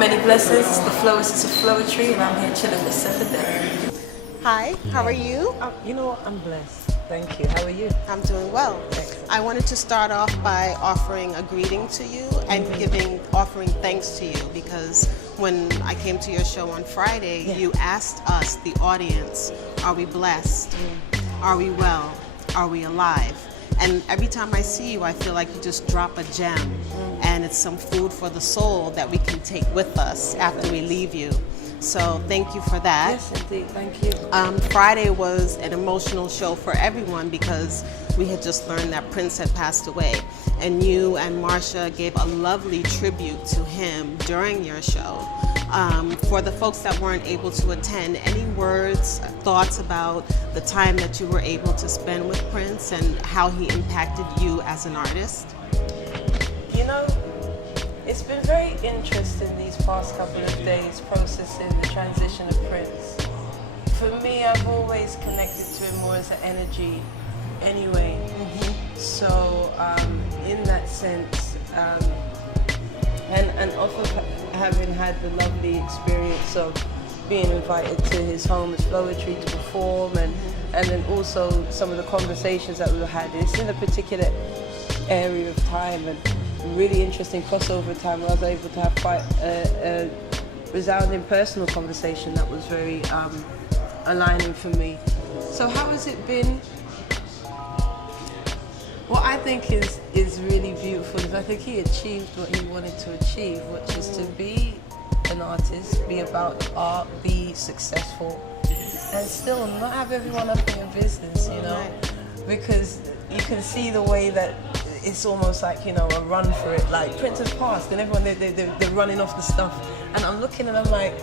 Many blessings. It's the Flowers of Floetry, and I'm here chilling with Sephadeh. Hi, how are you? You know what? I'm blessed. Thank you. How are you? I'm doing well. Excellent. I wanted to start off by offering a greeting to you and offering thanks to you, because when I came to your show on Friday, you asked us, the audience, are we blessed? Are we well? Are we alive? And every time I see you, I feel like you just drop a gem, and it's some food for the soul that we can take with us after we leave you. So thank you for that. Yes, indeed. Thank you. Friday was an emotional show for everyone because we had just learned that Prince had passed away. And you and Marsha gave a lovely tribute to him during your show. For the folks that weren't able to attend, any words, thoughts about the time that you were able to spend with Prince and how he impacted you as an artist? You know, it's been very interesting these past couple of days processing the transition of Prince. For me, I've always connected to him more as an energy anyway. So in that sense, and off of having had the lovely experience of being invited to his home as Floetry to perform, and then also some of the conversations that we had, it's in a particular area of time and really interesting crossover time where I was able to have quite a resounding personal conversation that was very aligning for me. So how has it been? What I think is really beautiful is I think he achieved what he wanted to achieve, which is to be an artist, be about art, be successful, and still not have everyone up in your business, you know? Because you can see the way that it's almost like, you know, a run for it, like Prince has passed and everyone, they're running off the stuff. And I'm looking and I'm like,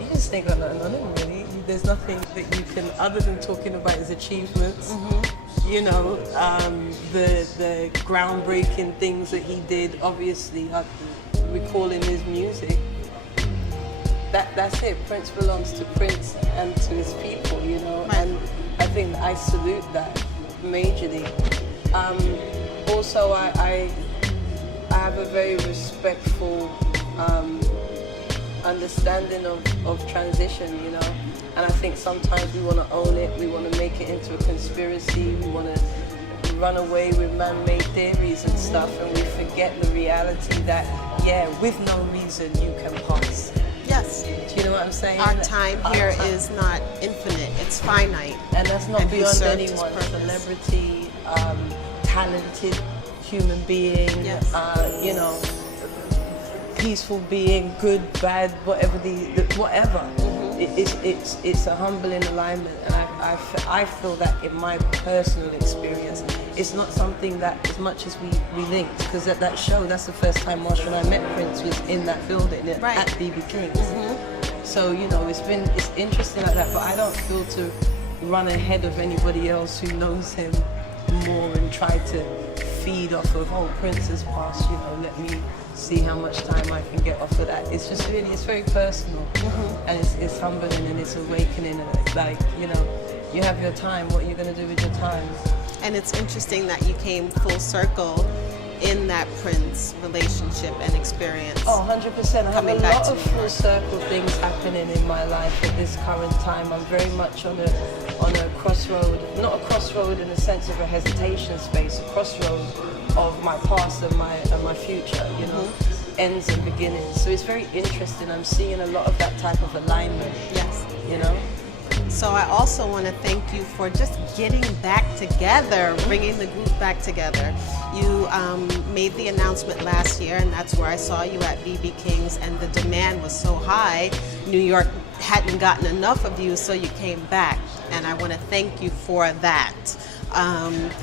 you just think got nothing on it really. There's nothing that you can, other than talking about his achievements, you know, the groundbreaking things that he did, obviously, recalling his music. That's it. Prince belongs to Prince and to his people, you know, and I think I salute that majorly. Also, I have a very respectful understanding of transition, you know, and I think sometimes we want to own it, we want to make it into a conspiracy, we want to run away with man-made theories and stuff, and we forget the reality that, yeah, with no reason you can pass. Yes. Do you know what I'm saying? Our time here is not infinite, it's finite. And that's not And he beyond served his anyone. purpose. Celebrity, talented human being, you know, peaceful being, good, bad, whatever whatever. It's a humbling alignment, and I feel that in my personal experience, it's not something that, as much as we linked, because at that show, that's the first time Marsha and I met Prince, was in that building at BB King's. So, you know, it's interesting like that, but I don't feel to run ahead of anybody else who knows him more and try to feed off of, oh, Prince has passed, you know, let me see how much time I can get off of that. It's just really, it's very personal, and it's humbling and it's awakening, and it's like, you know, you have your time, what are you going to do with your time? And it's interesting that you came full circle in that Prince relationship and experience. Oh, 100%. I have a Coming back lot to of New full York. circle things happening in my life at this current time. I'm very much on a crossroad, not a crossroad in the sense of a hesitation space, a crossroad of my past and my future, you know, ends and beginnings. So it's very interesting. I'm seeing a lot of that type of alignment. Yes. You know? So I also want to thank you for just getting back together, bringing the group back together. You made the announcement last year, and that's where I saw you at BB King's, and the demand was so high, New York hadn't gotten enough of you, so you came back, and I want to thank you for that.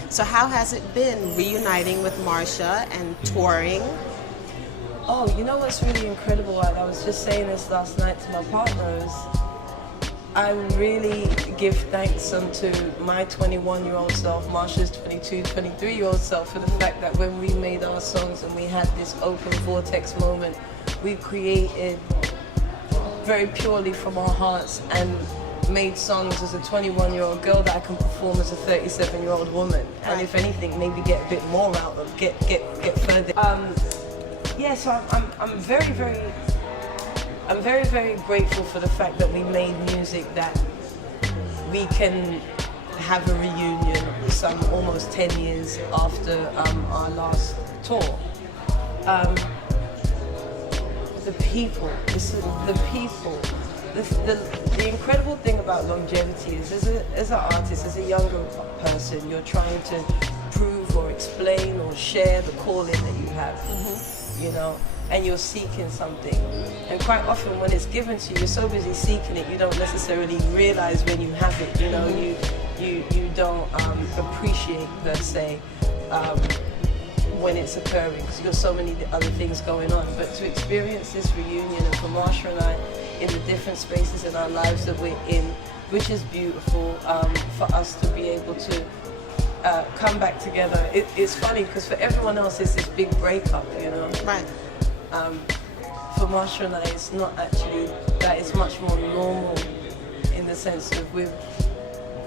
So how has it been reuniting with Marsha and touring? Oh, you know what's really incredible? I was just saying this last night to my partners. I really give thanks unto my 21-year-old self, Marsha's 22, 23-year-old self, for the fact that when we made our songs and we had this open vortex moment, we created very purely from our hearts and made songs as a 21-year-old girl that I can perform as a 37-year-old woman. And if anything, maybe get a bit more out of, get further. Yeah, so I'm very, very I'm very, very grateful for the fact that we made music that we can have a reunion some almost 10 years after our last tour. The people, the people. The incredible thing about longevity is as an artist, as a younger person, you're trying to prove or explain or share the calling that you have, you know, and you're seeking something. And quite often when it's given to you, you're so busy seeking it, you don't necessarily realize when you have it, you know, you don't appreciate, per se, when it's occurring, because you've got so many other things going on. But to experience this reunion, and for Marsha and I, in the different spaces in our lives that we're in, which is beautiful, for us to be able to come back together. It's funny because for everyone else it's this big breakup, you know. Right. For Marsha and I, it's not actually that. It's much more normal in the sense of we're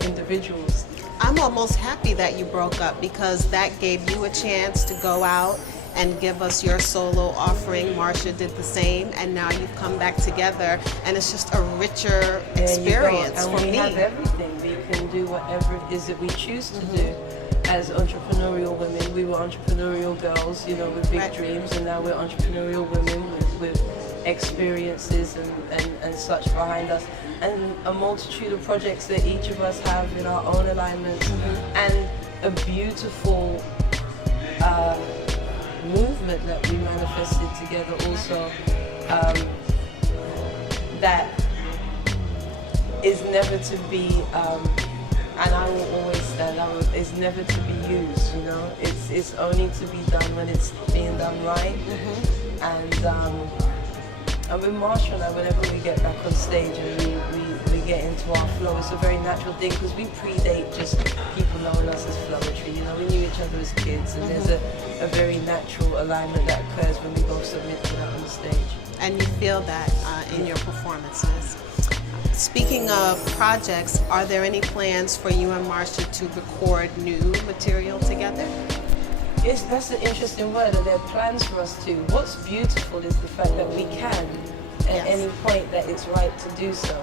individuals. I'm almost happy that you broke up, because that gave you a chance to go out and give us your solo offering. Marsha did the same, and now you've come back together, and it's just a richer experience for me. And we have everything. We can do whatever it is that we choose to do. As entrepreneurial women, we were entrepreneurial girls, you know, with big dreams, and now we're entrepreneurial women with experiences and such behind us, and a multitude of projects that each of us have in our own alignments, and a beautiful movement that we manifested together also, that is never to be, and I will always stand out, it's never to be used, you know, it's only to be done when it's being done right. And with Marsha and I, whenever we get back on stage and we get into our flow, it's a very natural thing, because we predate just people knowing us as Floetry. You know, we knew each other as kids, and there's a very natural alignment that occurs when we both submit to that on the stage. And you feel that in your performances. Speaking of projects, are there any plans for you and Marsha to record new material together? Yes, that's an interesting word, and there are plans for us to. What's beautiful is the fact that we can, at any point that it's right to do so.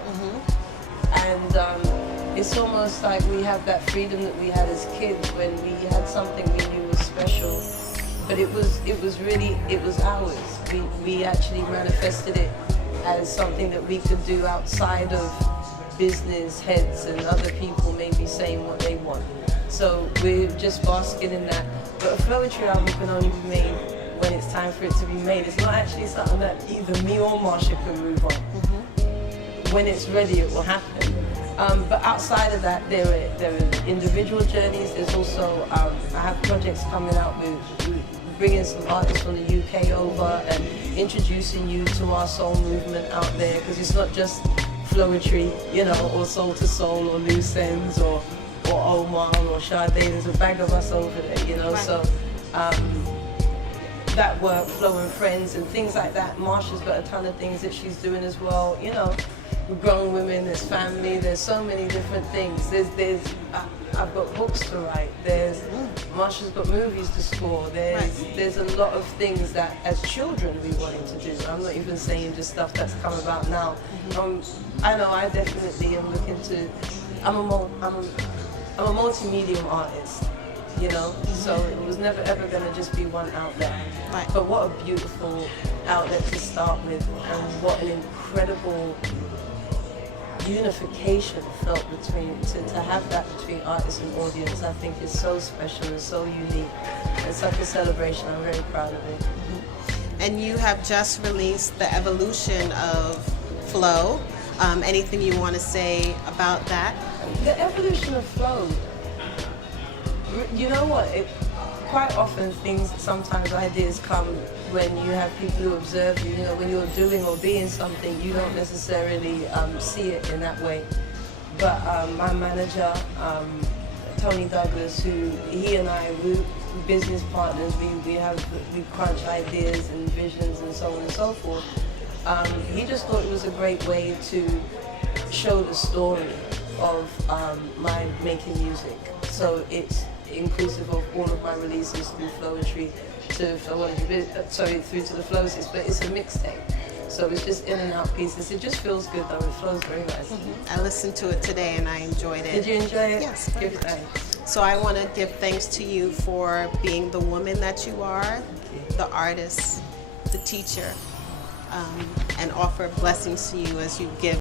And it's almost like we have that freedom that we had as kids when we had something we knew was special, but it was ours. We actually manifested it as something that we could do outside of business heads and other people maybe saying what they want. So we're just basking in that. But a Floetry album can only be made when it's time for it to be made. It's not actually something that either me or Marsha can move on. When it's ready, it will happen. But outside of that, there are individual journeys. There's also, I have projects coming out with bringing some artists from the UK over and introducing you to our soul movement out there, because it's not just Floetry, you know, or Soul to Soul, or Loose Ends, or Omar, or Sade. There's a bag of us over there, you know. Right. So that work, Flow and Friends and things like that. Marsha's got a ton of things that she's doing as well, you know. We're grown women, there's family, there's so many different things. I've got books to write, Marsha's got movies to score, there's a lot of things that as children we wanted to do. I'm not even saying just stuff that's come about now. I know I definitely am looking to, I'm a multi-medium artist, you know, so it was never ever going to just be one outlet. Right. But what a beautiful outlet to start with, and what an incredible unification felt between, to have that between artist and audience, I think is so special and so unique. It's such a celebration. I'm very proud of it. And you have just released the evolution of Flow. Anything you want to say about that? The evolution of Flow, you know what, quite often sometimes ideas come when you have people who observe you. You know, when you're doing or being something, you don't necessarily see it in that way. But my manager, Tony Douglas, he and I, we're business partners, we crunch ideas and visions and so on and so forth. He just thought it was a great way to show the story of my making music. So it's inclusive of all of my releases through Floetry through to the Flowsis, but it's a mixtape. So it's just in and out pieces. It just feels good though. It flows very nicely. I listened to it today and I enjoyed it. Did you enjoy it? Yes, very Give much. thanks. So I want to give thanks to you for being the woman that you are, the artist, the teacher, and offer blessings to you as you give